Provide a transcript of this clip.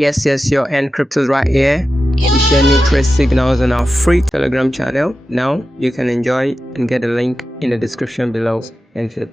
Yes, your encrypted right here. We share new trade signals on our free Telegram channel. Now you can enjoy and get a link in the description below. Thank you.